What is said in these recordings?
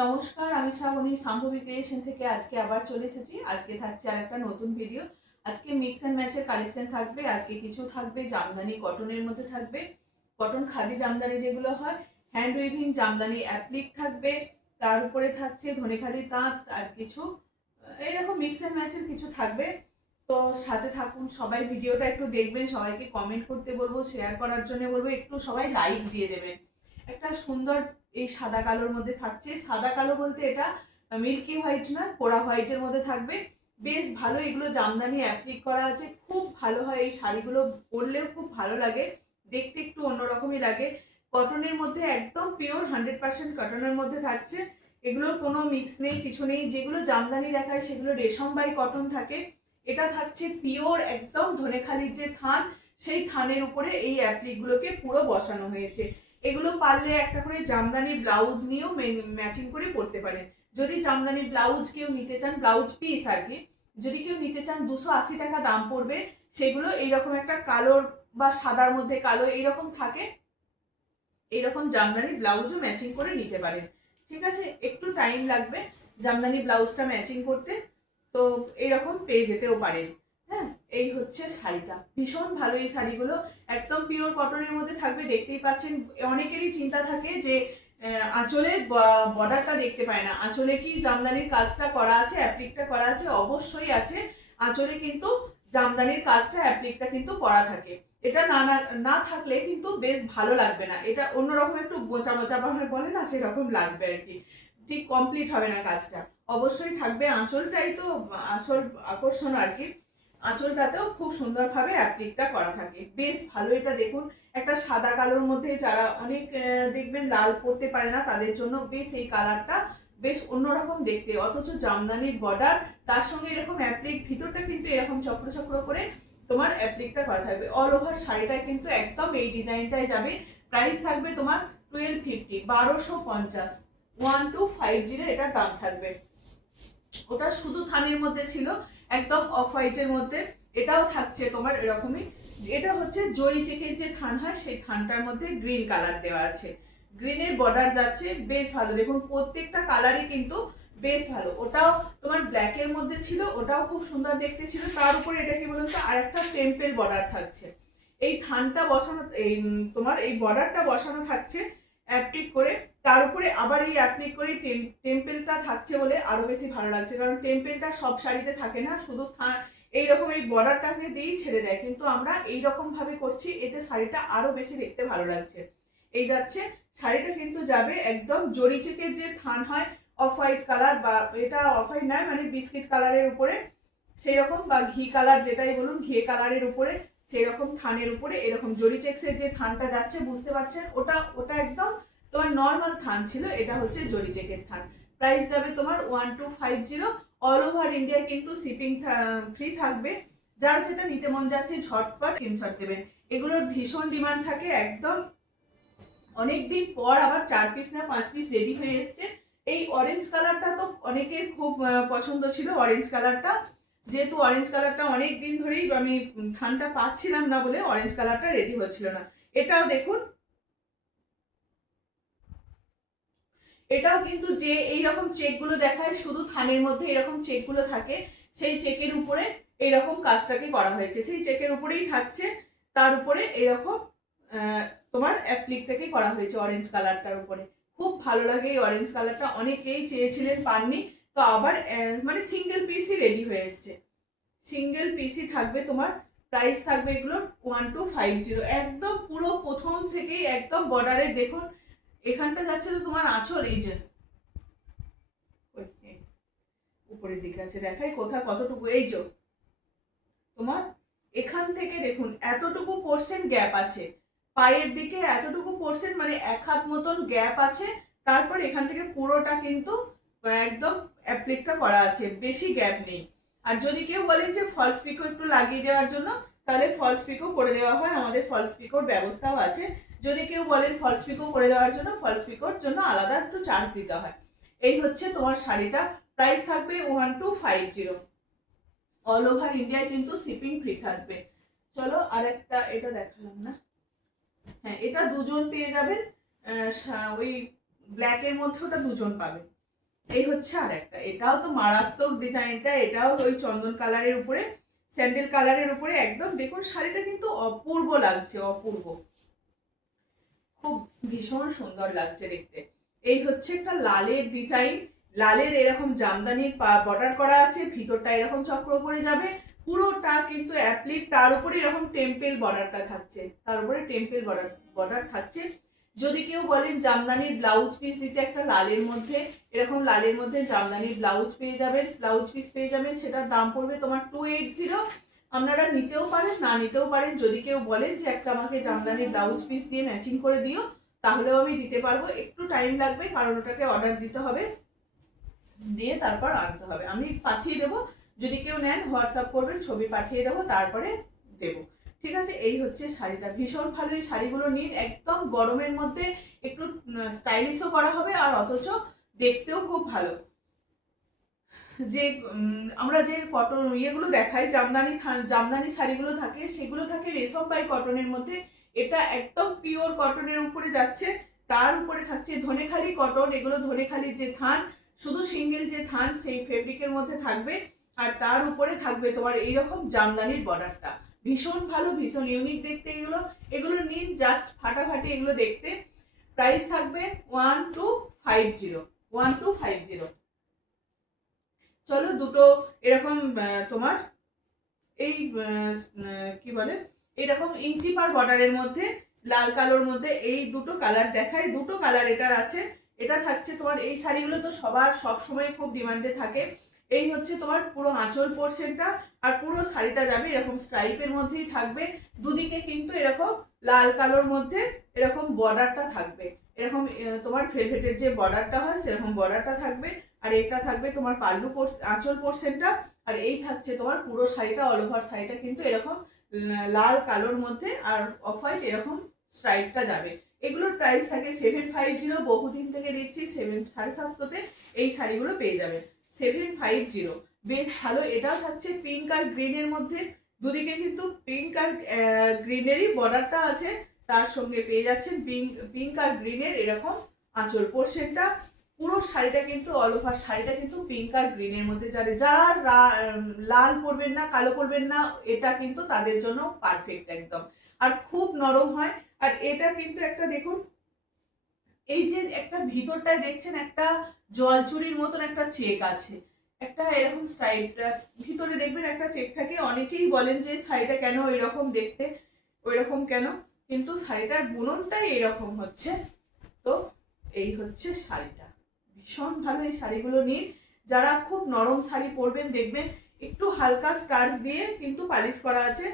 নমস্কার, আমি শ্রাবণী শাম্ভবী ক্রিয়েশন থেকে আজকে আবার চলে এসেছি। আজকে থাকছে আর একটা নতুন ভিডিও। আজকে মিক্স অ্যান্ড ম্যাচের কালেকশন থাকবে। আজকে কিছু থাকবে জামদানি কটনের মধ্যে থাকবে, কটন খাদি জামদানি যেগুলো হয়, হ্যান্ড উইভিং জামদানি অ্যাপ্লিক থাকবে, তার উপরে থাকছে ধনেখালি তাঁত আর কিছু এইরকম মিক্স অ্যান্ড ম্যাচের কিছু থাকবে। তো সাথে থাকুন, সবাই ভিডিওটা একটু দেখবেন, সবাইকে কমেন্ট করতে বলবো, শেয়ার করার জন্য বলবো, একটু সবাই লাইক দিয়ে দেবেন। একটা সুন্দর এই সাদা কালোর মধ্যে থাকছে। সাদা কালো বলতে এটা মিল্কি হোয়াইট না, কোরা হোয়াইটের মধ্যে থাকবে। বেশ ভালো, এগুলো জামদানি অ্যাপ্লিক করা আছে, খুব ভালো হয়। এই শাড়িগুলো পরলেও খুব ভালো লাগে, দেখতে একটু অন্যরকমই লাগে। কটনের মধ্যে একদম পিওর 100% কটনের মধ্যে থাকছে। এগুলোর কোনো মিক্স নেই, কিছু নেই। যেগুলো জামদানি দেখায় সেগুলো রেশম বাই কটন থাকে। এটা থাকছে পিওর একদম ধনেখালির যে থান, সেই থানের উপরে এই অ্যাপ্লিকগুলোকে পুরো বসানো হয়েছে। এগুলো পারলে একটা করে জামদানি ব্লাউজ নিয়েও ম্যাচিং করে পরতে পারেন। যদি জামদানি ব্লাউজ কেউ নিতে চান, ব্লাউজ পিস আর কি, যদি কেউ নিতে চান 280 টাকা দাম পড়বে। সেগুলো এইরকম একটা কালোর বা সাদার মধ্যে কালো এইরকম থাকে, এইরকম জামদানি ব্লাউজও ম্যাচিং করে নিতে পারেন। ঠিক আছে, একটু টাইম লাগবে জামদানি ব্লাউজটা ম্যাচিং করতে, তো এইরকম পেয়ে যেতেও পারেন। হ্যাঁ, এই হচ্ছে শাড়িটা, ভীষণ ভালো এই শাড়িগুলো, একদম পিওর কটনের মধ্যে থাকবে। দেখতেই পাচ্ছেন, অনেকেরই চিন্তা থাকে যে আঁচলের বর্ডারটা দেখতে পায় না, আঁচলে কি জামদানির কাজটা করা আছে, অ্যাপ্লিকটা করা আছে? অবশ্যই আছে। আঁচলে কিন্তু জামদানির কাজটা, অ্যাপ্লিকটা কিন্তু করা থাকে। এটা না না না থাকলে কিন্তু বেশ ভালো লাগবে না, এটা অন্যরকম একটু বোচা বোচা বলে না, সেরকম লাগবে আর কি, ঠিক কমপ্লিট হবে না কাজটা। অবশ্যই থাকবে, আঁচলটাই তো আসল আকর্ষণ আর কি। আঁচলটাতেও খুব সুন্দরভাবে অ্যাপ্লিকটা করা থাকে, বেশ ভালো। এটা দেখুন, একটা সাদা কালোর মধ্যে যারা অনেক দেখবেন লাল পরতে পারে না, তাদের জন্য বেশ এই কালারটা বেশ অন্যরকম দেখতে, অথচ জামদানির বর্ডার, তার সঙ্গে এরকম অ্যাপ্লিক, ভিতরটা কিন্তু এরকম চক্র চক্র করে তোমার অ্যাপ্লিকটা করা থাকবে। অল ওভার শাড়িটায় কিন্তু একদম এই ডিজাইনটাই যাবে। প্রাইস থাকবে তোমার 1250, 1250, 1250 এটার দাম থাকবে। ওটা শুধু থানের মধ্যে ছিল, একদম অফ হোয়াইটের মধ্যে। এটাও থাকছে তোমার এরকমই। এটা হচ্ছে জরি চেকের যে থান হয়, সেই থানটার মধ্যে গ্রিন কালার দেওয়া আছে, গ্রিনের বর্ডার যাচ্ছে, বেশ ভালো। দেখুন প্রত্যেকটা কালারই কিন্তু বেশ ভালো। ওটাও তোমার ব্ল্যাকের মধ্যে ছিল, ওটাও খুব সুন্দর দেখতে ছিল। তার উপরে এটা কি বলতো, আর একটা টেম্পেল বর্ডার থাকছে। এই থানটা বসানো, এই তোমার এই বর্ডারটা বসানো থাকছে অ্যাপ্লিক করে, তার উপরে আবার এই অ্যাপ্লিক করে টেম্পেলটা থাকছে বলে আরো বেশি ভালো লাগছে। কারণ টেম্পেলটা সব শাড়িতে থাকে না, শুধু এইরকম এই বর্ডারটাকে দিয়েই ছেড়ে দেয়, কিন্তু আমরা এইরকম ভাবে করছি, এতে শাড়িটা আরো বেশি দেখতে ভালো লাগছে। এই যাচ্ছে শাড়িটা, কিন্তু যাবে একদম জরি চেকের যে থান হয়, অফ হোয়াইট কালার, বা এটা অফ হোয়াইট নয়, মানে বিস্কিট কালারের উপরে সেই রকম, বা ঘি কালার যেটাই বলুন, ঘি কালারের উপরে সেই রকম থানের উপরে এরকম জরি চেক্সের যে থানটা যাচ্ছে, বুঝতে পারছেন? ওটা ওটা একদম তোমার নর্মাল থান ছিল, এটা হচ্ছে জরি চেকের থান। প্রাইস যাবে তোমার 1250। অল ওভার ইন্ডিয়ায় কিন্তু শিপিং ফ্রি থাকবে। যার যেটা নিতে মন যাচ্ছে ঝটপট স্ক্রিনশট দেবেন। এগুলোর ভীষণ ডিমান্ড থাকে, একদম অনেকদিন পর আবার 4 পিস না 5 পিস রেডি হয়ে এসছে। এই অরেঞ্জ কালারটা তো অনেকের খুব পছন্দ ছিল, অরেঞ্জ কালারটা, যেহেতু অরেঞ্জ কালারটা অনেক দিন ধরেই আমি থানটা পাচ্ছিলাম না বলে অরেঞ্জ কালারটা রেডি হচ্ছিল না। এটাও দেখুন, এটাও কিন্তু যে এইরকম চেকগুলো দেখায়, শুধু থানের মধ্যে এরকম চেকগুলো থাকে, সেই চেকের উপরে এইরকম কাজটাকে করা হয়েছে, সেই চেকের উপরেই থাকছে। তার উপরে এরকম তোমার অ্যাপ্লিকটাকে করা হয়েছে অরেঞ্জ কালারটার উপরে। খুব ভালো লাগে এই অরেঞ্জ কালারটা, অনেকেই চেয়েছিলেন, পাননি, তো আবার মানে সিঙ্গেল পিসই রেডি হয়ে এসছে, সিঙ্গেল পিসই থাকবে তোমার। প্রাইস থাকবে এগুলোর 1250, একদম পুরো প্রথম থেকেই একদম বর্ডারের। দেখুন এখানটা যাচ্ছে তো তোমার আঁচল, এই যে উপরের দিকে আছে, দেখাই কোথা কতটুকু, এই যে তোমার এখান থেকে দেখুন এতটুকু পোর্শন গ্যাপ আছে, পায়ের দিকে এতটুকু পোর্শন, মানে 1 হাত মতন গ্যাপ আছে। তারপর এখান থেকে পুরোটা কিন্তু একদম অ্যাপ্লিকটা করা আছে, বেশি গ্যাপ নেই। আর যদি কেউ বলেন যে ফলস পিকো একটু লাগিয়ে দেওয়ার জন্য, তাহলে ফলস পিকো করে দেওয়া হয়, আমাদের ফলস পিকোর ব্যবস্থাও আছে। যদি কেউ বলেন ফলস পিকো করে দেওয়ার জন্য, ফলস পিকোর জন্য আলাদা একটু চার্জ দিতে হয়। এই হচ্ছে তোমার শাড়িটা, প্রাইস থাকবে 1250। অল ওভার ইন্ডিয়ায় কিন্তু শিপিং ফ্রি থাকবে। চলো আরেকটা, এটা দেখালাম না, হ্যাঁ এটা দুজন পেয়ে যাবেন। ওই ব্ল্যাকের মধ্যে ওটা দুজন পাবে। এই হচ্ছে আর একটা, এটাও তো মারাত্মক ডিজাইনটা, এটাও ওই চন্দন কালারের উপরে স্যান্ডেল কালারের উপরে একদম দেখুন শাড়িটা কিন্তু অপূর্ব লাগছে, অপূর্ব, খুব ভীষণ সুন্দর লাগছে দেখতে। এই হচ্ছে একটা লালের ডিজাইন, লালের এরকম জামদানির বর্ডার করা আছে, ভিতরটা এরকম চক্র করে যাবে পুরোটা কিন্তু অ্যাপ্লিক, তার উপরে এরকম টেম্পেল বর্ডারটা থাকছে, তার উপরে টেম্পেল বর্ডার থাকছে। যদি কেউ বলেন জামদানির ব্লাউজ পিস দিতে একটা লালের মধ্যে, এরকম লালের মধ্যে জামদানির ব্লাউজ পেয়ে যাবেন, ব্লাউজ পিস পেয়ে যাবেন, সেটার দাম পড়বে তোমার 280। আপনারা নিতেও পারেন না নিতেও পারেন, যদি কেউ বলেন যে একটা আমাকে জামদানির ব্লাউজ পিস দিয়ে ম্যাচিং করে দিও তাহলেও আমি দিতে পারবো, একটু টাইম লাগবে কারণ ওটাকে অর্ডার দিতে হবে, দিয়ে তারপর আনতে হবে, আমি পাঠিয়ে দেবো, যদি কেউ নেন হোয়াটসঅ্যাপ করবেন, ছবি পাঠিয়ে দেবো, তারপরে দেবো, ঠিক আছে। এই হচ্ছে শাড়িটা, ভীষণ ভালো, এই শাড়িগুলো নিন, একদম গরমের মধ্যে একটু স্টাইলিশও করা হবে আর অথচ দেখতেও খুব ভালো। যে আমরা যে কটন ইয়েগুলো দেখাই, জামদানি শাড়িগুলো থাকে, সেগুলো থাকে রেশম বাই কটনের মধ্যে, এটা একদম পিওর কটনের উপরে যাচ্ছে, তার উপরে থাকছে ধনেখালি কটন, এগুলো ধনেখালি যে থান, শুধু সিঙ্গেল যে থান সেই ফেব্রিকের মধ্যে থাকবে, আর তার উপরে থাকবে তোমার এইরকম জামদানির বর্ডারটা, ভীষণ ভালো, ভীষণ ইউনিক দেখতে এগুলো, এগুলো নিন, জাস্ট ফাটাফাটি এগুলো দেখতে। প্রাইস থাকবে 1250। চলো দুটো এরকম তোমার এই কি বলে এরকম ইঞ্চি পার বর্ডারের মধ্যে লাল কালোর মধ্যে এই দুটো কালার দেখায়, দুটো কালার এটার আছে। এটা থাকছে তোমার, এই শাড়িগুলো তো সবার সব সময় খুব ডিমান্ডে থাকে। এই হচ্ছে তোমার পুরো আঁচল পোর্শনটা, আর পুরো শাড়িটা যাবে এরকম স্ট্রাইপের মধ্যেই থাকবে, দুদিকে কিন্তু এরকম লাল কালোর মধ্যে এরকম বর্ডারটা থাকবে, এরকম তোমার ভেলভেটের যে বর্ডারটা হয় সেরকম বর্ডারটা থাকবে, আর এটা থাকবে তোমার পাল্লু আঁচল পোর্শনটা, আর এই থাকছে তোমার পুরো শাড়িটা, অল ওভার শাড়িটা কিন্তু এরকম লাল কালোর মধ্যে আর অফ হোয়াইট এরকম স্ট্রাইপটা যাবে। এগুলোর প্রাইস থাকে 750, বহুদিন থেকে দিচ্ছি 750-750-তে এই শাড়িগুলো পেয়ে যাবে, 750, বেশ ভালো। এটাও থাকছে পিঙ্ক আর গ্রিনের মধ্যে, দুদিকে কিন্তু পিঙ্ক আর গ্রিনেরই বর্ডারটা আছে, তার সঙ্গে পেয়ে যাচ্ছেন পিঙ্ক আর গ্রিনের এরকম আঁচল পোর্শনটা, পুরো শাড়িটা কিন্তু অল ওভার শাড়িটা কিন্তু পিঙ্ক আর গ্রিনের মধ্যে যাবে, যারা লাল পরবেন না, কালো পরবেন না, এটা কিন্তু তাদের জন্য পারফেক্ট একদম, আর খুব নরম হয়। আর এটা কিন্তু একটা দেখুন, এই যে একটা ভিতরটায় দেখছেন একটা জলচুরির মতন একটা চেক আছে, একটা এরকম স্ট্রাইপটা ভিতরে দেখবেন একটা চেক থাকে, অনেকেই বলেন যে শাড়িটা কেন এরকম দেখতে, ওইরকম কেন, কিন্তু শাড়িটার বুননটাই এরকম হচ্ছে। তো এই হচ্ছে শাড়িটা, ভীষণ ভালো, এই শাড়িগুলো নিয়ে যারা খুব নরম শাড়ি পরবেন, দেখবেন একটু হালকা স্টার্চ দিয়ে কিন্তু পালিশ করা আছে,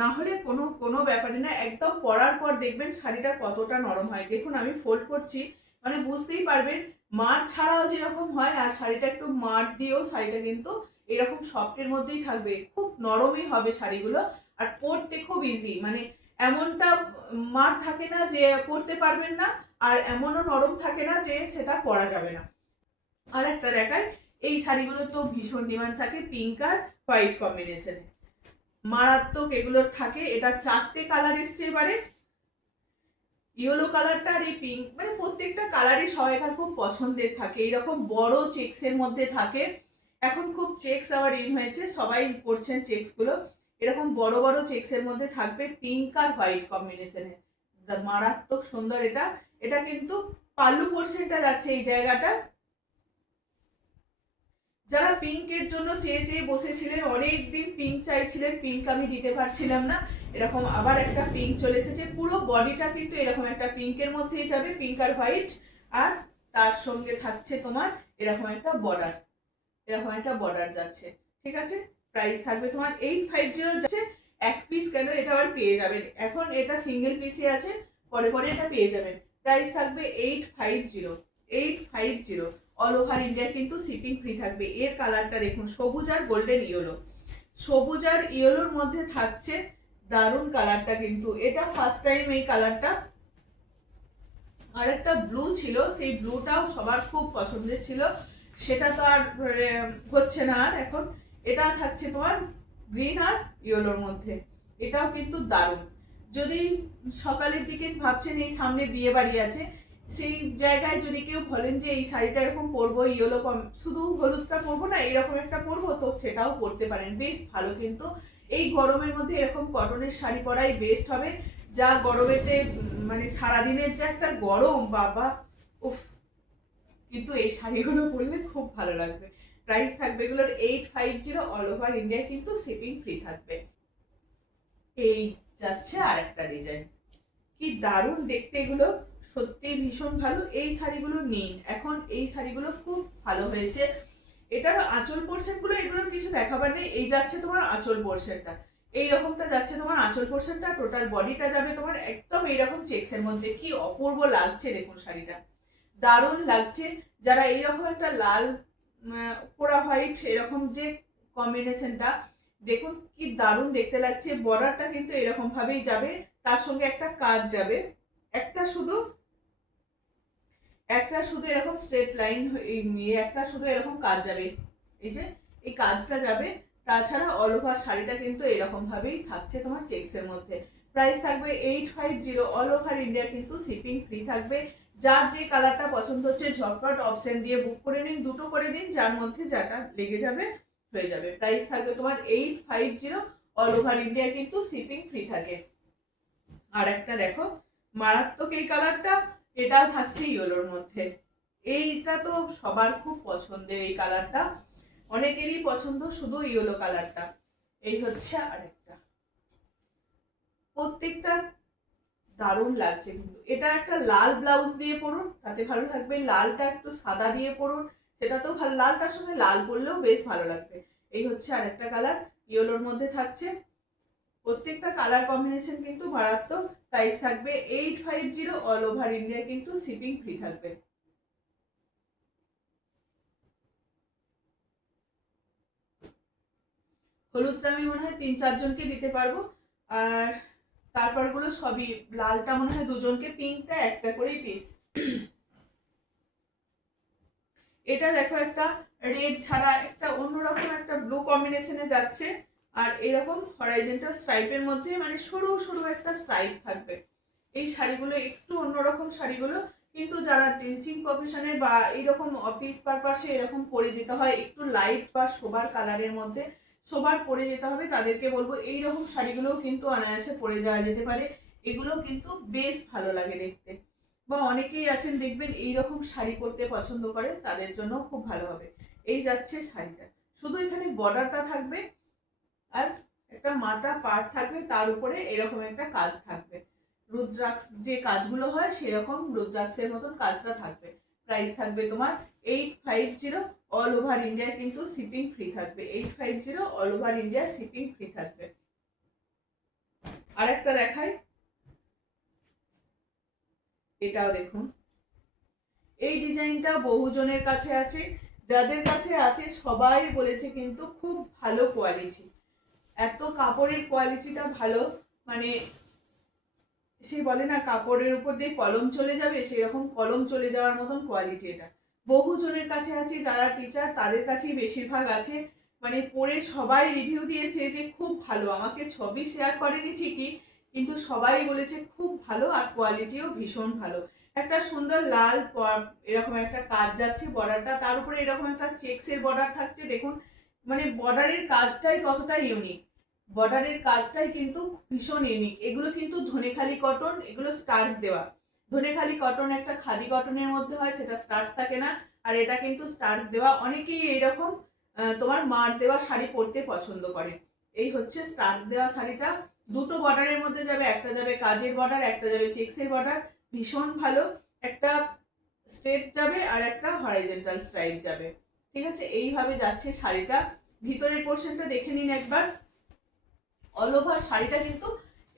না হলে কোনো কোনো ব্যাপারই না, একদম পরার পর দেখবেন শাড়িটা কতটা নরম হয়। দেখুন আমি ফোল্ড করছি, মানে বুঝতেই পারবেন মার ছাড়াও যেরকম হয়, আর শাড়িটা একটু মার দিয়েও শাড়িটা কিন্তু এরকম সফটের মধ্যেই থাকবে, খুব নরমই হবে শাড়িগুলো, আর পরতে খুব ইজি, মানে এমনটা মার থাকে না যে পরতে পারবেন না, আর এমনও নরম থাকে না যে সেটা পরা যাবে না। আর একটা দেখায়, এই শাড়িগুলো তো ভীষণ ডিমান্ড থাকে পিঙ্ক আর হোয়াইট কম্বিনেশনে, মারাত্মক এগুলোর থাকে, এটা 4টে কালার এসছে এবারে, ইয়েলো কালারটা আর এই পিঙ্ক, মানে প্রত্যেকটা কালারই সবাইকার খুব পছন্দের থাকে, এইরকম বড় চেক্সের মধ্যে থাকে, এখন খুব চেক্স আবার ইন হয়েছে, সবাই পরছেন চেক্স গুলো, এরকম বড় বড় চেক্সের মধ্যে থাকবে পিঙ্ক আর হোয়াইট কম্বিনেশনে, মারাত্মক সুন্দর এটা। এটা কিন্তু পাল্লু পোর্শনটা যাচ্ছে এই জায়গাটা, যারা পিঙ্কের জন্য চেয়ে চেয়ে বসেছিলেন, অনেকদিন পিঙ্ক চাইছিলেন, পিঙ্ক আমি দিতে পারছিলাম না, এরকম আবার একটা পিঙ্ক চলে এসেছে, পুরো বডিটা কিন্তু এরকম একটা পিঙ্কের মধ্যেই যাবে, পিঙ্ক আর হোয়াইট, আর তার সঙ্গে থাকছে তোমার এরকম একটা বর্ডার, এরকম একটা বর্ডার যাচ্ছে, ঠিক আছে। প্রাইস থাকবে তোমার 850 যাচ্ছে, এক পিস কেন এটা আবার পেয়ে যাবেন, এখন এটা সিঙ্গেল পিসই আছে, পরে পরে এটা পেয়ে যাবেন, প্রাইস থাকবে 850, অল ওভার ইন্ডিয়া কিন্তু শিপিং ফ্রি থাকবে। এর কালারটা দেখুন, সবুজ আর গোল্ডেন ইয়েলো, সবুজ আর ইয়েলোর মধ্যে থাকছে দারুণ কালারটা, কিন্তু এটা ফার্স্ট টাইম এই কালারটা, আর একটা ব্লু ছিল, সেই ব্লুটাও সবার খুব পছন্দের ছিল, সেটা তো আর হচ্ছে না আর এখন, এটা থাকছে তোমার গ্রিন আর ইয়েলোর মধ্যে, এটাও কিন্তু দারুণ। যদি সকালের দিকে ভাবছেন এই সামনে বিয়ে বাড়ি আছে, সেই জায়গায় যদি কেউ বলেন যে এই শাড়িটা এরকম পরবো, ইয়েলো শুধু হলুদটা পরবো না, এরকম একটা পরবো, তো সেটাও পরতে পারেন, বেশ ভালো। কিন্তু এই গরমের মধ্যে এরকম কটনের শাড়ি পরাই বেস্ট হবে। যা গরমেতে মানে সারাদিনের যে একটা গরম বাবা, উফ, কিন্তু এই শাড়িগুলো পরলে খুব ভালো লাগবে। প্রাইস থাকবে এগুলোর 850, অল ওভার ইন্ডিয়া কিন্তু শিপিং ফ্রি থাকবে। এই যাচ্ছে আর একটা ডিজাইন, কি দারুণ দেখতে এগুলো, সত্যি ভীষণ ভালো। এই শাড়িগুলো নিন, এখন এই শাড়িগুলো খুব ভালো হয়েছে। এটার আঁচল পোর্শন গুলো এগুলোর কিছু দেখাবার নেই। এই যাচ্ছে তোমার আঁচল পোর্শনটা, এইরকমটা যাচ্ছে তোমার আঁচল পোর্শনটা, টোটাল বডিটা যাবে তোমার একদম এইরকম চেক্সের মধ্যে। কি অপূর্ব লাগছে দেখুন শাড়িটা, দারুণ লাগছে। যারা এইরকম একটা লাল পোড়া হোয়াইট এরকম যে কম্বিনেশনটা, দেখুন কি দারুণ দেখতে লাগছে। বর্ডারটা কিন্তু এরকম ভাবেই যাবে, তার সঙ্গে একটা কাজ যাবে, একটা শুধু এরকম স্ট্রেট লাইন, একটা শুধু এরকম কাজ যাবে, এই যে এই কাজটা যাবে। তাছাড়া অল ওভার শাড়িটা কিন্তু এরকম ভাবেই থাকছে তোমার চেক্সের মধ্যে। প্রাইস থাকবে 850, অল ওভার ইন্ডিয়া কিন্তু শিপিং ফ্রি থাকবে। যার যে কালারটা পছন্দ হচ্ছে ঝটপট অপশন দিয়ে বুক করে নিন, দুটো করে দিন, যার মধ্যে যেটা লেগে যাবে হয়ে যাবে। প্রাইস থাকবে তোমার 850, অল ওভার ইন্ডিয়া কিন্তু শিপিং ফ্রি থাকে। আর একটা দেখো মারাত্মক এই কালারটা, এটাও থাকছে ইয়েলোর মধ্যে। এইটা তো সবার খুব পছন্দের, এই কালারটা অনেকেরই পছন্দ, শুধু ইয়েলো কালারটা। এই হচ্ছে আরেকটা, প্রত্যেকটা দারুণ লাগছে। কিন্তু এটা একটা লাল ব্লাউজ দিয়ে পরুন, তাতে ভালো লাগবে। লালটা একটু সাদা দিয়ে পরুন, সেটা তো ভালো, লালটার সঙ্গে লাল পরলেও বেশ ভালো লাগবে। এই হচ্ছে আরেকটা কালার, ইয়েলোর মধ্যে থাকছে। প্রত্যেকটা কালার কম্বিনেশন কিন্তু মারাত্মক। প্রাইস থাকবে 850, অল ওভার ইন্ডিয়া কিন্তু শিপিং ফ্রি থাকবে। হলুদটা আমি মনে হয় 3-4 জনকে দিতে পারবো, আর তারপরগুলো সবই, লালটা মনে হয় 2 জনকে, পিঙ্কটা একটা করেই পিস। এটা দেখো একটা রেড ছাড়া একটা অন্যরকম একটা ব্লু কম্বিনেশনে যাচ্ছে, আর এরকম হরাইজন্টাল স্ট্রাইপের মধ্যে মানে সরু সরু একটা স্ট্রাইপ থাকবে। এই শাড়িগুলো একটু অন্যরকম শাড়িগুলো, কিন্তু যারা টিচিং প্রফেশনে বা এইরকম অফিস পারপাসে এরকম পরে যেতে হয়, একটু লাইট বা সোবার কালারের মধ্যে সোবার পরে যেতে হবে, তাদেরকে বলবো এইরকম শাড়িগুলোও কিন্তু অনায়াসে পরে যাওয়া যেতে পারে। এগুলো কিন্তু বেশ ভালো লাগে দেখতে, বা অনেকেই আছেন দেখবেন এইরকম শাড়ি পরতে পছন্দ করেন, তাদের জন্য খুব ভালো হবে। এই যাচ্ছে শাড়িটা, শুধু এখানে বর্ডারটা থাকবে আর একটা মাটা পাড় থাকবে, তার উপরে এরকম একটা কাজ থাকবে, রুদ্রাক্ষ যে কাজগুলো হয় সেরকম রুদ্রাক্ষের মতন কাজটা থাকবে। প্রাইস থাকবে তোমার 850, অল ওভার ইন্ডিয়া কিন্তু শিপিং ফ্রি থাকবে। 850, all over India shipping free থাকবে। আর একটা দেখাই, এটাও দেখুন, এই ডিজাইনটা বহুজনের কাছে আছে, যাদের কাছে আছে সবাই বলেছে কিন্তু খুব ভালো কোয়ালিটি, এত কাপড়ের কোয়ালিটিটা ভালো, মানে সে বলে না কাপড়ের উপর দিয়ে কলম চলে যাবে, সেরকম কলম চলে যাওয়ার মতন কোয়ালিটি। এটা বহুজনের কাছে আছে, যারা টিচার তাদের কাছেই বেশিরভাগ আছে, মানে পরে সবাই রিভিউ দিয়েছে যে খুব ভালো। আমাকে ছবি শেয়ার করেনি ঠিকই, কিন্তু সবাই বলেছে খুব ভালো, আর কোয়ালিটিও ভীষণ ভালো। একটা সুন্দর লাল এরকম একটা কাজ যাচ্ছে বর্ডারটা, তার উপরে এরকম একটা চেক্সের বর্ডার থাকছে, দেখুন মানে বর্ডারের কাজটাই কতটা ইউনিক, বর্ডারের কাজটাই কিন্তু ভীষণ ইউনিক। এগুলো কিন্তু ধনেখালি কটন, এগুলো স্টার্চ দেওয়া। ধনেখালি কটন একটা খাদি কটনের মধ্যে হয়, সেটা স্টার্চ থাকে না, আর এটা কিন্তু স্টার্চ দেওয়া। অনেকেই এইরকম তোমার মার দেওয়া শাড়ি পরতে পছন্দ করে। এই হচ্ছে স্টার্চ দেওয়া শাড়িটা, দুটো বর্ডারের মধ্যে যাবে, একটা যাবে কাজের বর্ডার, একটা যাবে চেক্সের বর্ডার, ভীষণ ভালো। একটা স্ট্রেট যাবে আর একটা হরাইজন্টাল স্ট্রাইপ যাবে। ঠিক আছে, এইভাবে যাচ্ছে শাড়িটা। ভিতরের পোর্শনটা দেখে নিন একবার। অল ওভার শাড়িটা কিন্তু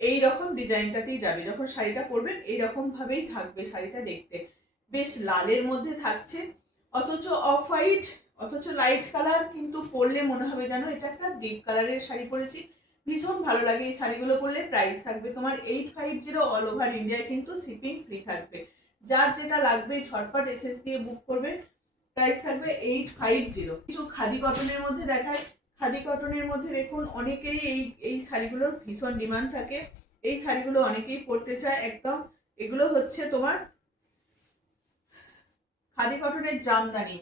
এইরকম ডিজাইনটাতেই যাবে, যখন শাড়িটা পরবেন এইরকম ভাবেই থাকবে শাড়িটা দেখতে, বেশ লালের মধ্যে থাকছে, অথচ অফ হোয়াইট, অথচ লাইট কালার, কিন্তু পরলে মনে হবে যেন এটা একটা ডিপ কালারের শাড়ি পরেছি। ভীষণ ভালো লাগে এই শাড়িগুলো পরলে। প্রাইস থাকবে তোমার 850, অল ওভার ইন্ডিয়ায় কিন্তু শিপিং ফ্রি থাকবে। যার যেটা লাগবে ঝটপট এসএস দিয়ে বুক করবে। প্রাইস থাকবে 850। কিছু খাদি কটনের মধ্যে দেখায়, খাদি কটনের মধ্যে দেখুন অনেকেরই এই শাড়িগুলোর ভীষণ ডিমান্ড থাকে, এই শাড়িগুলো অনেকেই পরতে চায় একদম। এগুলো হচ্ছে তোমার খাদি কটনের জামদানি,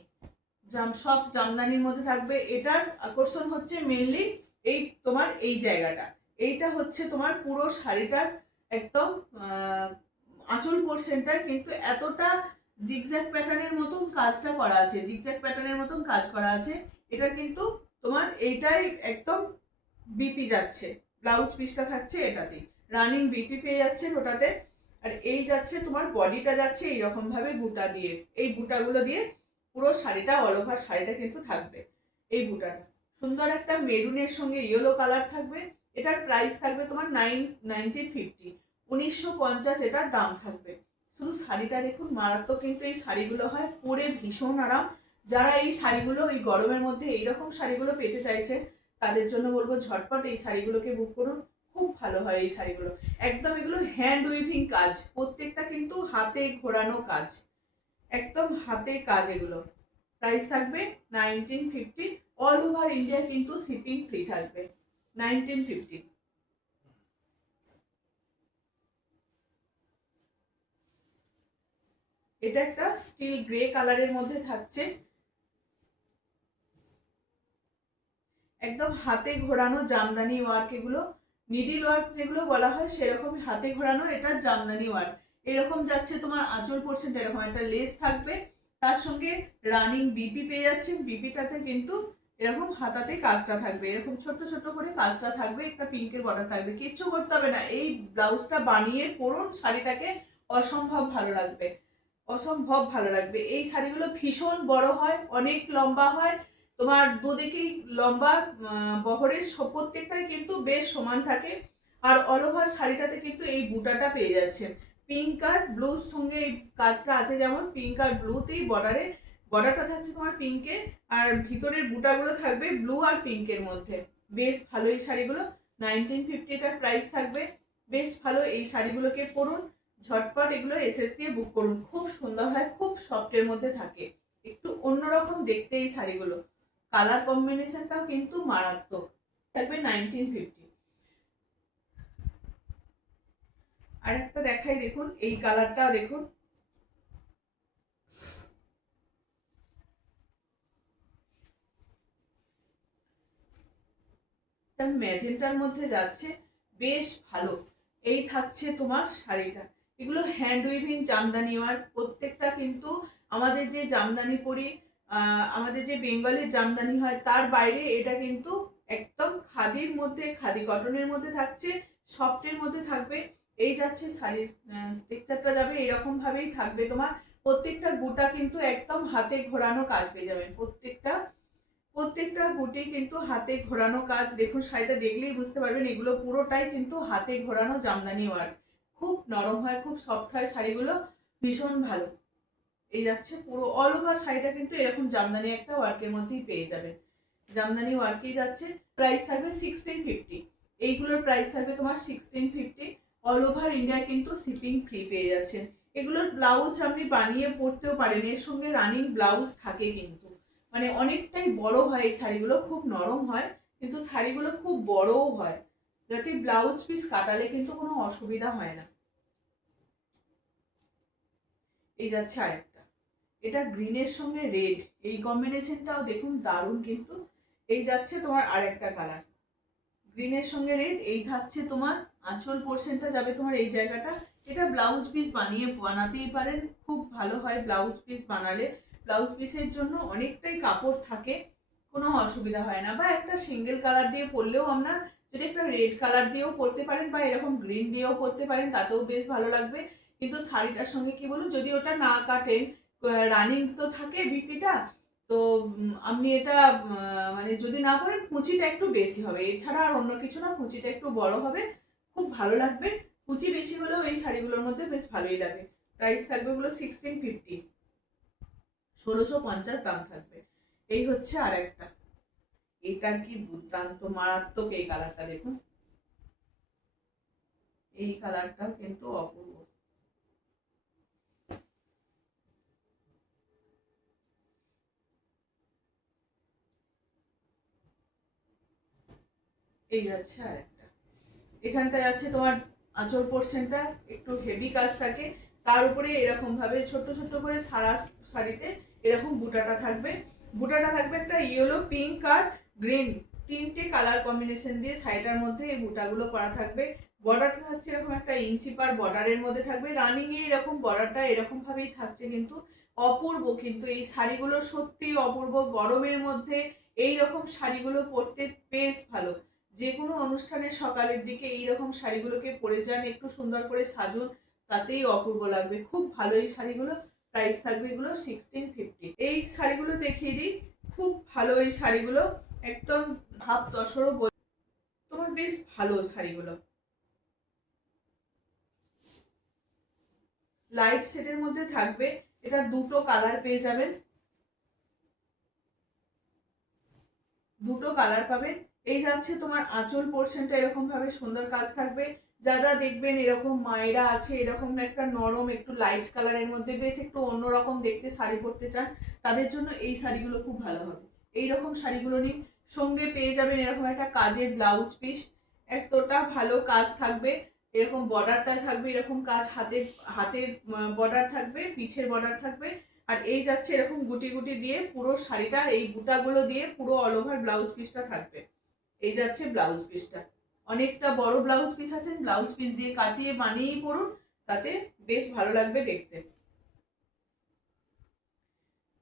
সব জামদানির মধ্যে থাকবে। এটার আকর্ষণ হচ্ছে মেনলি এই তোমার এই জায়গাটা, এইটা হচ্ছে তোমার পুরো শাড়িটার একদম আঁচল পোর্শনটা কিন্তু এতটা জিগজ্যাগ প্যাটার্নের মতন কাজটা করা আছে, জিগজ্যাগ প্যাটার্নের মতন কাজ করা আছে। এটা কিন্তু তোমার এইটাই একদম বিপি যাচ্ছে, ব্লাউজ পিসটা থাকছে এটাতেই, রানিং বিপি পেয়ে যাচ্ছে ওটাতে। আর এই যাচ্ছে তোমার বডিটা যাচ্ছে এইরকম ভাবে বুটা দিয়ে, এই বুটাগুলো দিয়ে পুরো শাড়িটা, অল ওভার শাড়িটা কিন্তু থাকবে। এই বুটাটা সুন্দর একটা মেরুনের সঙ্গে ইয়েলো কালার থাকবে। এটার প্রাইস থাকবে তোমার 1950, 1950 এটার দাম থাকবে। শুধু শাড়িটা দেখুন মারাত্মক, কিন্তু এই শাড়িগুলো হয় পরে ভীষণ আরাম। যারা এই শাড়িগুলো এই গরমের মধ্যে এইরকম শাড়িগুলো পেতে চাইছে তাদের জন্য বলবো ঝটপট এই শাড়িগুলোকে বুক করুন, খুব ভালো হয় এই শাড়িগুলো। একদম এগুলো হ্যান্ড উইভিং কাজ, প্রত্যেকটা কিন্তু হাতে ঘোরানো কাজ, একদম হাতে কাজ এগুলো। প্রাইস থাকবে 1950, অল ওভার ইন্ডিয়া কিন্তু শিপিং ফ্রি থাকবে 1950। এটা একটা স্টিল গ্রে কালারের মধ্যে থাকছে, একদম হাতে ঘোরানো জামদানি ওয়ার্ক, এগুলো নিডিল ওয়ার্ক যেগুলো বলা হয় সেরকম হাতে ঘোরানো এটা জামদানি ওয়ার্ক। এরকম যাচ্ছে তোমার আঁচল পোর্শনটা, এরকম একটা লেস থাকবে, তার সঙ্গে রানিং বিপি পেয়ে যাচ্ছে। বিপিটাতে কিন্তু এরকম হাতাতে কাজটা থাকবে, এরকম ছোট ছোট করে কাজটা থাকবে, একটা পিঙ্কের বর্ডার থাকবে। কিচ্ছু করতে হবে না, এই ব্লাউজটা বানিয়ে পরুন, শাড়িটাকে অসম্ভব ভালো লাগবে, অসম্ভব ভালো লাগবে। এই শাড়িগুলো ভীষণ বড় হয়, অনেক লম্বা হয়, তোমার দুদিকেই লম্বা, বহরের প্রত্যেকটাই কিন্তু বেশ সমান থাকে। আর অল ওভার শাড়িটাতে কিন্তু এই বুটাটা পেয়ে যাচ্ছেন, পিঙ্ক আর ব্লুর সঙ্গে এই কাজটা আছে, যেমন পিঙ্ক আর ব্লুতেই বর্ডারটা থাকছে তোমার পিঙ্কে, আর ভিতরের বুটাগুলো থাকবে ব্লু আর পিঙ্কের মধ্যে। বেশ ভালো এই শাড়িগুলো, 1950 এটার প্রাইস থাকবে। বেশ ভালো, এই শাড়িগুলোকে পরুন ঝটপট, এগুলো এসএস দিয়ে বুক করুন, খুব সুন্দর হয়, খুব সফটের মধ্যে থাকে, একটু অন্যরকম দেখতে এই শাড়িগুলো। কালার কম্বিনেশনটাও কিন্তু মারাত্মক থাকবে 1950। আর একটা দেখাই, দেখুন এই কালারটা দেখুন, ম্যাজেন্টার মধ্যে যাচ্ছে, বেশ ভালো। এই থাকছে তোমার শাড়িটা, এগুলো হ্যান্ড উইভিং জামদানি ওয়ার্ক, প্রত্যেকটা কিন্তু আমাদের যে জামদানি পরি, আমাদের যে বেঙ্গলের জামদানি হয় তার বাইরে এটা কিন্তু একদম খাদির মধ্যে, খাদি কটনের মধ্যে থাকছে, সফটের মধ্যে থাকবে। এই যাচ্ছে শাড়ির টেক্সচারটা যাবে এরকম ভাবেই থাকবে তোমার। প্রত্যেকটা বুটা কিন্তু একদম হাতে ঘোরানো কাজ পেয়ে যাবেন, প্রত্যেকটা বুটি কিন্তু হাতে ঘোরানো কাজ। দেখুন শাড়িটা দেখলেই বুঝতে পারবেন এগুলো পুরোটাই কিন্তু হাতে ঘোরানো জামদানি ওয়ার্ক, খুব নরম হয়, খুব সফট হয় শাড়িগুলো, ভীষণ ভালো। এই যাচ্ছে পুরো অল ওভার শাড়িটা কিন্তু এরকম জামদানি একটা ওয়ার্কের মধ্যেই পেয়ে যাবেন, জামদানি ওয়ার্কেই যাচ্ছে। প্রাইস থাকবে 1650, এইগুলোর প্রাইস থাকবে তোমার 1650। অল ওভার ইন্ডিয়া কিন্তু শিপিং ফ্রি পেয়ে যাচ্ছেন। এগুলোর ব্লাউজ আপনি বানিয়ে পরতেও পারেন, এর সঙ্গে রানিং ব্লাউজ থাকে কিন্তু, মানে অনেকটাই বড় হয় এই শাড়িগুলো, খুব নরম হয় কিন্তু শাড়িগুলো খুব বড়ও হয়, যাতে ব্লাউজ পিস কাটালে কিন্তু কোনো অসুবিধা হয় না। এই যাচ্ছে আরেকটা, এটা গ্রিনের সঙ্গে রেড, এই কম্বিনেশনটাও দেখুন দারুণ কিন্তু। এই যাচ্ছে তোমার আরেকটা কালার, গ্রিনের সঙ্গে রেড, এই থাকছে তোমার আঁচল পোর্শনটা যাবে তোমার এই জায়গাটা। এটা ব্লাউজ পিস বানাতেই পারেন, খুব ভালো হয় ব্লাউজ পিস বানালে। ব্লাউজ পিসের জন্য অনেকটাই কাপড় থাকে, কোনো অসুবিধা হয় না। বা একটা সিঙ্গেল কালার দিয়ে পরলেও, আমরা যদি একটা রেড কালার দিয়েও পরতে পারেন বা এরকম গ্রিন দিয়েও পরতে পারেন, তাতেও বেশ ভালো লাগবে। কিন্তু শাড়িটার সঙ্গে কি বলুন, যদি ওটা না কাটেন, রানিং তো থাকে বিপিটা, তো আপনি এটা মানে যদি না পরেন কুচিটা একটু বেশি হবে, এছাড়া আর অন্য কিছু না, কুচিটা একটু বড় হবে, খুব ভালো লাগবে। কুচি বেশি হলেও এই শাড়িগুলোর মধ্যে বেশ ভালোই লাগে। প্রাইস থাকবে ওগুলো 1650, 1650 দাম থাকবে। এই হচ্ছে আর একটা, এটার কি দুর্দান্ত মারাত্মক এই কালারটা দেখুন, এই কালারটাও কিন্তু অপূর্ব। এই যাচ্ছে আর একটা, এখানটা যাচ্ছে তোমার আঁচল পোর্শনটা একটু হেভি কাজ থাকে, তার উপরে এরকম ভাবে ছোট ছোট করে শাড়িতে এরকম বুটাটা থাকবে। বুটাটা থাকবে একটা ইয়েলো, পিঙ্ক আর গ্রিন, তিনটে কালার কম্বিনেশন দিয়ে শাড়িটার মধ্যে এই বুটাগুলো করা থাকবে। বর্ডারটা থাকছে এরকম একটা ইঞ্চি পার বর্ডারের মধ্যে থাকবে। রানিং এ এরকম বর্ডারটা এরকম ভাবেই থাকছে, কিন্তু অপূর্ব। কিন্তু এই শাড়িগুলো সত্যি অপূর্ব। গরমের মধ্যে এই রকম শাড়িগুলো পরতে বেশ ভালো। যে কোনো অনুষ্ঠানে সকালের দিকে এই রকম শাড়িগুলোকে পরে যান, একটু সুন্দর করে সাজুন, তাতেই অপূর্ব লাগবে। খুব ভালো এই শাড়িগুলো। প্রাইস থাকবে এগুলো 1650। এই শাড়িগুলো দেখিয়ে দিই, খুব ভালো এই শাড়িগুলো, একদম ভাব তসরও তোমার বেশ ভালো শাড়িগুলো। লাইট শেডের মধ্যে থাকবে, এটা দুটো কালার পেয়ে যাবেন, দুটো কালার পাবেন। এই যাচ্ছে তোমার আঁচল পোর্শনটা এরকম ভাবে সুন্দর কাজ থাকবে। যারা দেখবেন এরকম মায়েরা আছে এরকম একটা নরম একটু লাইট কালারের মধ্যে বেশ একটু অন্যরকম দেখতে শাড়ি পরতে চান, তাদের জন্য এই শাড়িগুলো খুব ভালো হবে। এইরকম শাড়িগুলো নিন। সঙ্গে পেয়ে যাবেন এরকম একটা কাজের ব্লাউজ পিস, এতটা ভালো কাজ থাকবে। এরকম বর্ডারটা থাকবে, এরকম কাজ, হাতের হাতের বর্ডার থাকবে, পিঠের বর্ডার থাকবে। আর এই যাচ্ছে এরকম গুটি গুটি দিয়ে পুরো শাড়িটা এই বুটাগুলো দিয়ে পুরো অল ওভার ব্লাউজ পিসটা থাকবে। এই যাচ্ছে ব্লাউজ পিসটা, অনেকটা বড় ব্লাউজ পিস আছে, ব্লাউজ পিস দিয়ে কাটিয়ে বানিয়েই পরুন, তাতে বেশ ভালো লাগবে দেখতে।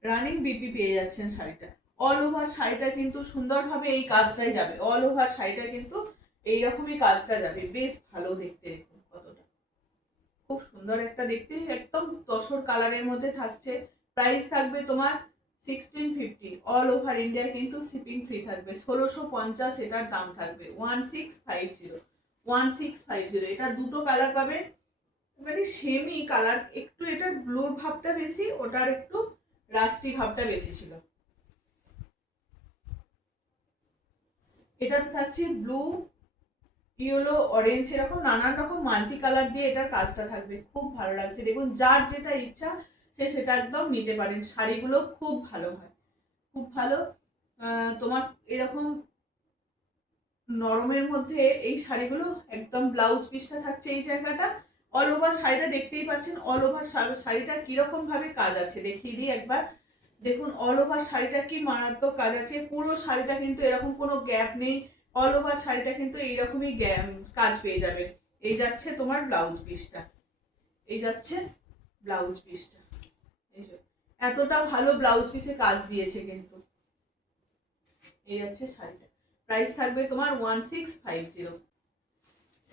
রানিং বিপি পেয়ে যাচ্ছেন শাড়িটা। অল ওভার শাড়িটা কিন্তু সুন্দরভাবে এই কাজটাই যাবে, অল ওভার শাড়িটা কিন্তু এইরকমই কাজটা যাবে, বেশ ভালো দেখতে। দেখুন কতটা খুব সুন্দর একটা দেখতে, একদম তসর কালারের মধ্যে থাকছে। প্রাইস থাকবে তোমার 1650। অল ওভার ইন্ডিয়া কিন্তু শিপিং ফ্রি থাকবে। 1650 এটার দাম থাকবে। 1650 এটা দুটো কালার পাবেন, মানে সেমই কালার, একটু এটা ব্লুর ভাবটা বেশি, ওটার একটু রাস্টি ভাবটা বেশি ছিল। এটাতে থাকছে ব্লু, ইয়েলো, অরেঞ্জ, এরকম নানান রকম মাল্টি কালার দিয়ে এটার কাজটা থাকবে। খুব ভালো লাগছে দেখুন, যার যেটা ইচ্ছা সে সেটা একদম নিতে পারেন। শাড়িগুলো খুব ভালো হয়, খুব ভালো। তোমার এরকম নরমের মধ্যে এই শাড়িগুলো একদম ব্লাউজ পিসটা থাকছে এই জায়গাটা। অল ওভার শাড়িটা দেখতেই পাচ্ছেন, অল ওভার শাড়িটা কিরকম ভাবে কাজ আছে দেখিয়ে দিই একবার। দেখুন অল ওভার শাড়িটা কি মারাত্মক কাজ আছে, পুরো শাড়িটা কিন্তু এরকম কোনো গ্যাপ নেই। অল ওভার শাড়িটা কিন্তু এইরকমই কাজ পেয়ে যাবে। এই যাচ্ছে তোমার ব্লাউজ পিসটা, এই যাচ্ছে ব্লাউজ পিসটা, এই যে এতটা ভালো ব্লাউজ পিসে কাজ দিয়েছে কিন্তু। এই যাচ্ছে শাড়িটা, প্রাইস থাকবে তোমার 1650।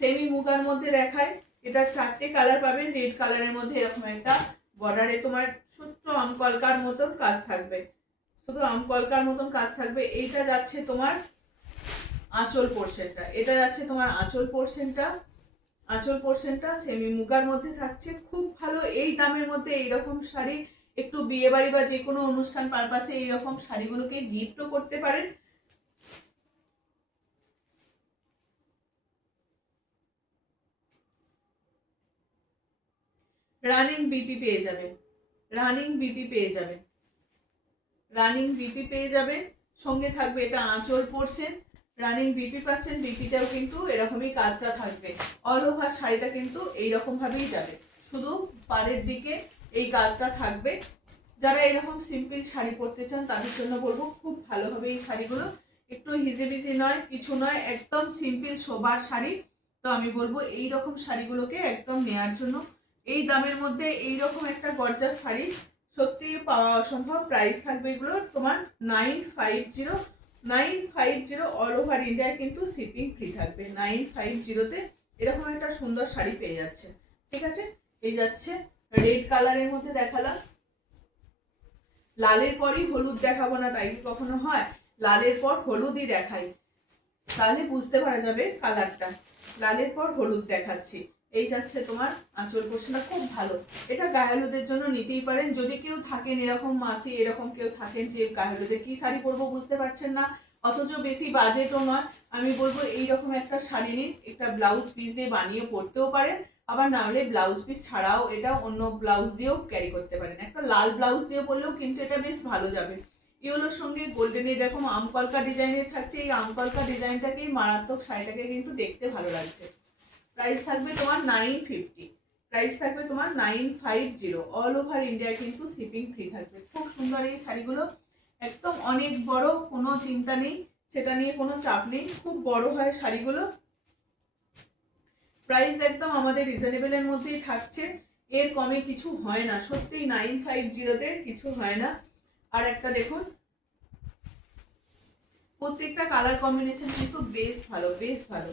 সেমি মুগার মধ্যে দেখায়, এটা চারটে কালার পাবেন। রেড কালারের মধ্যে এরকম একটা বর্ডারে তোমার ছোট্ট আমকলকার মতন কাজ থাকবে, শুধু আমকলকার মতন কাজ থাকবে। এইটা যাচ্ছে তোমার আঁচল পোর্শনটা, এটা যাচ্ছে তোমার আঁচল পোর্শনটা। আঁচল পোর্শনটা সেমি মুগার মধ্যে থাকছে, খুব ভালো। এই দামের মধ্যে এইরকম শাড়ি একটু বিয়ে বাড়ি বা যে কোনো অনুষ্ঠান পারপাসে এইরকম শাড়িগুলোকে গিফটও করতে পারেন। রানিং বিপি পেয়ে যাবেন, রানিং বিপি পেয়ে যাবেন, রানিং বিপি পেয়ে যাবেন। সঙ্গে থাকবে এটা আঁচল পোর্শন, রানিং বিপি পাচ্ছেন, বিপিটাও কিন্তু এরকমই কাজটা থাকবে। অল ওভার শাড়িটা কিন্তু এইরকম ভাবেই যাবে, শুধু পাড়ের দিকে এই কাজটা থাকবে। যারা এরকম সিম্পল শাড়ি পরতে চান তাদের জন্য বলবো খুব ভালো হবে এই শাড়িগুলো। একটু হিজিবিজি নয়, কিছু নয়, একদম সিম্পল সোবার শাড়ি। তো আমি বলবো এই রকম শাড়িগুলোকে একদম নেওয়ার জন্য। এই দামের মধ্যে এই রকম একটা গর্জাস শাড়ি সত্যি পাওয়া অসম্ভব। প্রাইস থাকবে এগুলো তোমার 950। অল ওভার ইন্ডিয়া কিন্তু শিপিং ফ্রি থাকবে। 950-তে এরকম একটা সুন্দর শাড়ি পেয়ে যাচ্ছে। ঠিক আছে, এই যাচ্ছে রেড কালারের মধ্যে দেখালাম। লালের পরই হলুদ দেখাবো না, তাই কখনো হয়? লালের পর হলুদই দেখাই, তাহলে বুঝতে পারা যাবে কালারটা। লালের পর হলুদ দেখাচ্ছি। এই যাচ্ছে তোমার আঁচল পোর্শনটা, খুব ভালো। এটা গায়ে হলুদের জন্য নিতেই পারেন। যদি কেউ থাকেন এরকম মাসি, এরকম কেউ থাকেন যে গায়ে হলুদে কি শাড়ি পরবো বুঝতে পারছেন না, অথচ বেশি বাজেটও নয়, আমি বলবো এইরকম একটা শাড়ি নিন। একটা ব্লাউজ পিস দিয়ে বানিয়ে পরতেও পারেন, আবার না হলে ব্লাউজ পিস ছাড়াও এটা অন্য ব্লাউজ দিয়েও ক্যারি করতে পারেন। একটা লাল ব্লাউজ দিয়ে পরলেও কিন্তু এটা বেশ ভালো যাবে। ইয়েলোর সঙ্গে গোল্ডেনের এরকম আমকলকা ডিজাইনের থাকছে, এই আমকলকা ডিজাইনটাকেই মারাত্মক শাড়িটাকে কিন্তু দেখতে ভালো লাগছে। প্রাইস থাকবে তোমার 950। প্রাইস থাকবে তোমার 950। অল ওভার ইন্ডিয়া কিন্তু শিপিং ফ্রি থাকবে। খুব সুন্দর এই শাড়িগুলো, একদম অনেক বড়, কোনো চিন্তা নেই, সেটা নিয়ে কোনো চাপ নেই, খুব বড় হয় শাড়িগুলো। প্রাইস একদম আমাদের রিজনেবলের মধ্যেই থাকছে, এর কমে কিছু হয় না, সত্যি 950-তে কিছু হয় না। আর একটা দেখুন, প্রত্যেকটা কালার কম্বিনেশন কিন্তু বেশ ভালো, বেশ ভালো।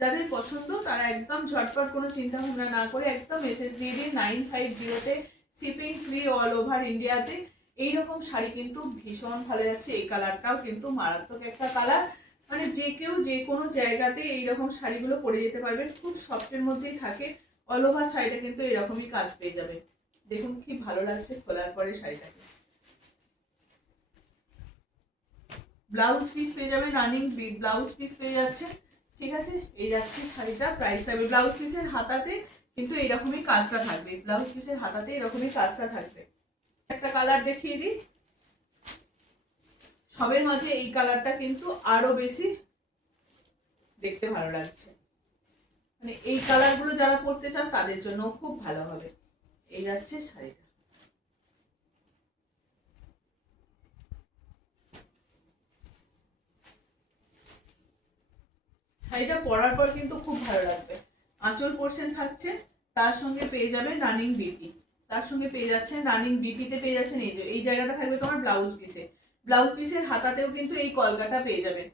যাদের পছন্দ তারা একদম ঝটপট কোনো চিন্তা ভাবনা না করে একদম মেসেজ দিয়ে দিন 950-তে, শিপিং ফ্রি অল ওভার ইন্ডিয়াতে। এইরকম শাড়ি কিন্তু ভীষণ ভালো যাচ্ছে। এই কালারটাও কিন্তু মারাত্মক একটা কালার, মানে যে কেউ যে কোনো জায়গাতে এইরকম শাড়িগুলো পরে যেতে পারবেন, খুব সফটের মধ্যেই থাকে। অল ওভার শাড়িটা কিন্তু এরকমই কাজ পেয়ে যাবে। দেখুন কি ভালো লাগছে খোলার পরে শাড়িটাকে। ব্লাউজ পিস পেয়ে যাবে, রানিং ব্লাউজ পিস পেয়ে যাচ্ছে, ঠিক আছে। এই যাচ্ছে শাড়িটা, প্রাইস থাকবে ব্লাউজ পিসের হাতাতে কিন্তু এরকমই কাজটা থাকবে, ব্লাউজ পিসের হাতাতে এরকমই কাজটা থাকবে। একটা কালার দেখিয়ে দিই, সবের মাঝে এই কালারটা কিন্তু আরো বেশি দেখতে ভালো লাগছে, মানে এই কালারগুলো যারা পরতে চান তাদের জন্য খুব ভালো হবে। এই যাচ্ছে শাড়িটা। শাড়িটা পরার পর কিন্তু খুব ভালো লাগবে। আঁচল পোর্শন থাকছে, তার সঙ্গে পেয়ে যাবেন রানিং বিপি, তার সঙ্গে পেয়ে যাচ্ছেন রানিং বিপিতে পেয়ে যাচ্ছেন এই যে এই জায়গাটা থাকবে তোমার ব্লাউজ পিসে। ব্লাউজ পিসের হাতাতেও কিন্তু এই কলকাটা পেয়ে যাবেন।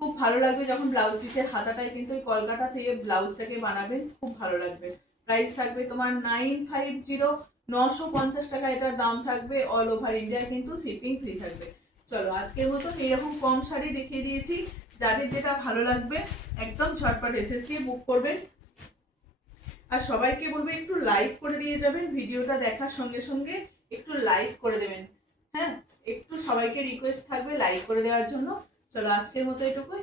খুব ভালো লাগবে যখন ব্লাউজ পিসের হাতাটায় কিন্তু এই কলকাটা থেকে ব্লাউজটাকে বানাবেন, খুব ভালো লাগবে। প্রাইস থাকবে তোমার 950, 950 টাকা এটার দাম থাকবে। অল ওভার ইন্ডিয়া কিন্তু শিপিং ফ্রি থাকবে। চলো আজকের মতন এইরকম কম শাড়ি দেখিয়ে দিয়েছি, যাদের যেটা ভালো লাগবে একদম ঝটপট এসএস দিয়ে বুক করবেন। আর সবাইকে বলবো একটু লাইক করে দিয়ে যাবেন, ভিডিওটা দেখার সঙ্গে সঙ্গে একটু লাইক করে দেবেন, হ্যাঁ একটু সবাইকে রিকোয়েস্ট থাকবে লাইক করে দেওয়ার জন্য। চলো আজকের মতো এটুকুই।